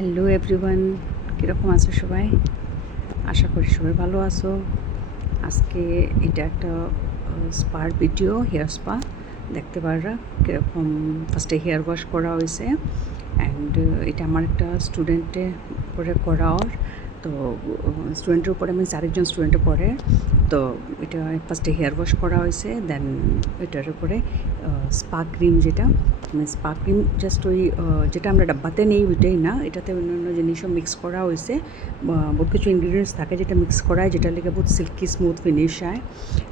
Hello everyone, কীরকম আছো সবাই? আশা করি সবাই ভালো আছো। আজকে এটা একটা স্পার ভিডিও, হেয়ার স্পা দেখতে পাররা কীরকম ফার্স্টে হেয়ার ওয়াশ করা হয়েছে। অ্যান্ড এটা আমার একটা স্টুডেন্টে করে করা ওর, তো স্টুডেন্টের উপরে মিনস আরেকজন স্টুডেন্টের পরে, তো এটা ফার্স্টে হেয়ার ওয়াশ করা হয়েছে। দেন এটার উপরে স্পা ক্রিম, যেটা স্পা ক্রিম জাস্ট ওই যেটা আমরা ডাব্বাতে নেই ওইটাই না, এটাতে অন্যান্য জিনিসও মিক্স করা হয়েছে। বহুত কিছু ইনগ্রিডিয়েন্টস থাকে যেটা মিক্স করা হয়, যেটা লেগে বহুত সিল্কি স্মুথ ফিনিশ হয়।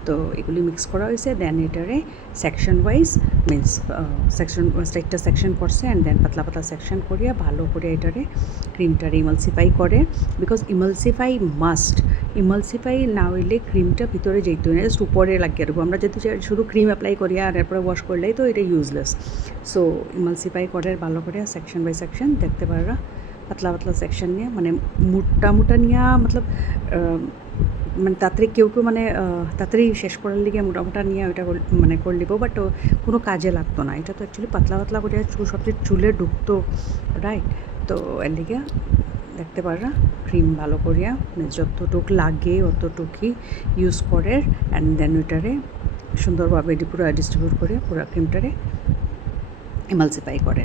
তো এগুলি মিক্স করা হয়েছে। দেন এটারে সেকশন ওয়াইজ মিনস একটা সেকশন করছে, অ্যান্ড দেন পাতলা পাতলা সেকশন করিয়া ভালো করে এটারে ক্রিমটারে ইমালসিফাই করে। বিকজ ইমালসিফাই মাস্ট, ইমালসিফাই না হইলে ক্রিমটা ভিতরে যেতে হয় না, জাস্ট উপরে লাগিয়ে রাখবো। আমরা যদি শুধু ক্রিম অ্যাপ্লাই করি আর এরপরে ওয়াশ করলেই তো এটা ইউজলেস। সো ইমালসিফাই করে ভালো করে সেকশন বাই সেকশন দেখতে পারা, পাতলা পাতলা সেকশন নিয়ে মানে মোটা নিয়ে মতলব মানে তাড়াতাড়ি কেউ মানে তাড়াতাড়ি শেষ করার লিগে মোটামোটা নিয়ে ওইটা মানে করে নিব, বাট কোনো কাজে লাগতো না। এটা তো অ্যাকচুয়ালি পাতলা পাতলা করে সবচেয়ে চুলে ঢুকতো, রাইট? তো এর লিগে দেখতে পারা ক্রিম ভালো করিয়া যতটুক লাগে অতটুকুই ইউজ করে, অ্যান্ড দেন ওইটারে সুন্দরভাবে পুরো ডিস্ট্রিবিউট করে পুরো ক্রিমটারে ইমালসিফাই করে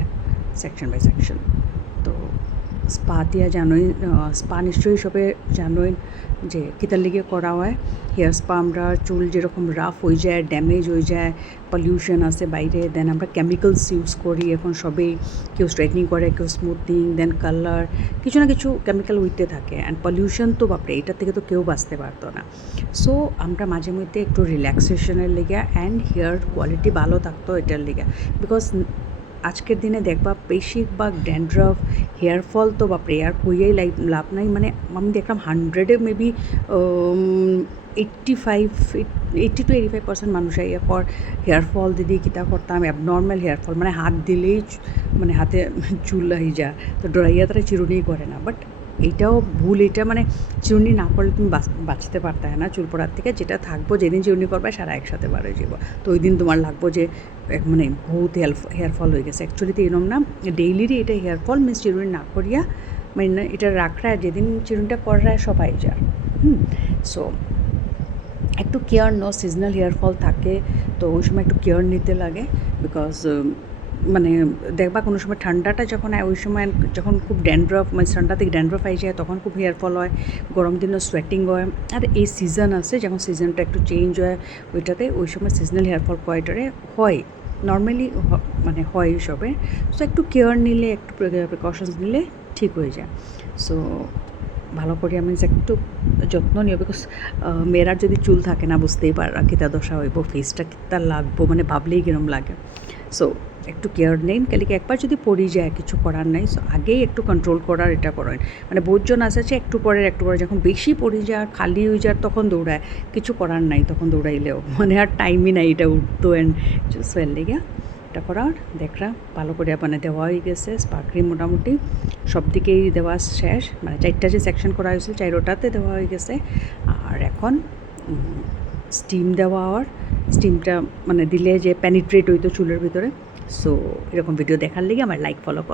সেকশন বাই সেকশন। তো স্পা দিয়া জানোই, স্পা নিশ্চয়ই সবে জানোই যে কিতার লিগে করা হয়। হেয়ার স্পা আমরা চুল যেরকম রাফ হয়ে যায়, ড্যামেজ হয়ে যায়, পলিউশন আছে বাইরে, দেন আমরা কেমিক্যালস ইউজ করি এখন সবেই, কেউ স্ট্রেটনিং করে, কেউ স্মুথনিং, দেন কালার, কিছু না কিছু কেমিক্যাল উঠতে থাকে। অ্যান্ড পলিউশন তো বাপরে, এটার থেকে তো কেউ বাঁচতে পারতো না। সো আমরা মাঝে মধ্যে একটু রিল্যাক্সেশনের লেগে অ্যান্ড হেয়ার কোয়ালিটি ভালো থাকতো এটার লেগে। বিকজ আজকের দিনে দেখবা বেশিরভাগ ড্যান্ড্রাফ, হেয়ার ফল তো বাপরে আর কইয়াই লাভ নাই। মানে আমি দেখলাম 100-এ মেবি 80-85% মানুষ পর হেয়ার ফল দিদি কিতা করতাম, অ্যাবনর্মাল হেয়ার ফল, মানে হাত দিলেই মানে হাতে চুল হয়ে যায়, তো ডরাইয়া তারা চিরুনি করে না। বাট এইটাও ভুল, এটা মানে চিরুনি না করলে তুমি বাঁচতে পারতে না চুল পড়ার থেকে। যেটা থাকবো যেদিন চিরুনি করবে সারা একসাথে বার হয়ে যাবো, তো ওই দিন তোমার লাগবো যে মানে বহুত হেয়ার ফল হয়ে গেছে। অ্যাকচুয়ালি তো এরম না, ডেইলিরই এটা হেয়ার ফল মিন্স চিরুনি না করিয়া মানে এটা রাখরা, যেদিন চিরুনিটা করা সবাই যায়। সো একটু কেয়ার সিজনাল হেয়ার ফল থাকে, তো ওই সময় একটু কেয়ার নিতে লাগে। বিকজ মানে দেখবা কোনো সময় ঠান্ডাটা যখন হয় ওই সময় যখন খুব ড্যান্ড্রফ, মানে ঠান্ডা থেকে ড্যান্ড্রফ হয়ে যায় তখন খুব হেয়ার ফল হয়, গরম দিনও সোয়েটিং হয়। আর এই সিজন আছে যখন সিজনটা একটু চেঞ্জ হয় ওইটাতে, ওই সময় সিজনাল হেয়ার ফল কয়টারে হয়, নর্মালি মানে হয় সবে। সো একটু কেয়ার নিলে, একটু প্রিকশনস নিলে ঠিক হয়ে যায়। সো ভালো করে আমি একটু যত্ন নিও। বিকজ মেয়েরার যদি চুল থাকে না, বুঝতেই পারা কিতা দশা হইব, ফেসটা কিতা লাগবো, মানে ভাবলেই কিরম লাগে। সো একটু কেয়ার নেন, কালি একবার যদি পড়ে যায় কিছু করার নাই। সো আগেই একটু কন্ট্রোল করার এটা করেন। মানে বহুতজন আছে একটু পরে যখন বেশি পড়ে যায়, খালি হয়ে যায়, তখন দৌড়ায়, কিছু করার নাই তখন দৌড়াইলেও মানে আর টাইমই নাই এটা উঠতো। অ্যান্ড সোয়েল লেগে এটা করার দেখরা ভালো করে মানে দেওয়া হয়ে গেছে। স্পা ক্রিম মোটামুটি সব দিকেই দেওয়া শেষ, মানে 4টা যে সেকশন করা হয়েছিল 4টাতে দেওয়া হয়ে গেছে। আর এখন স্টিম দেওয়া, আর স্টিমটা মানে দিলে যে পেনিট্রেট হইতো চুলের ভিতরে। সো এরকম ভিডিও দেখার লেগে আমার লাইক ফলো করো।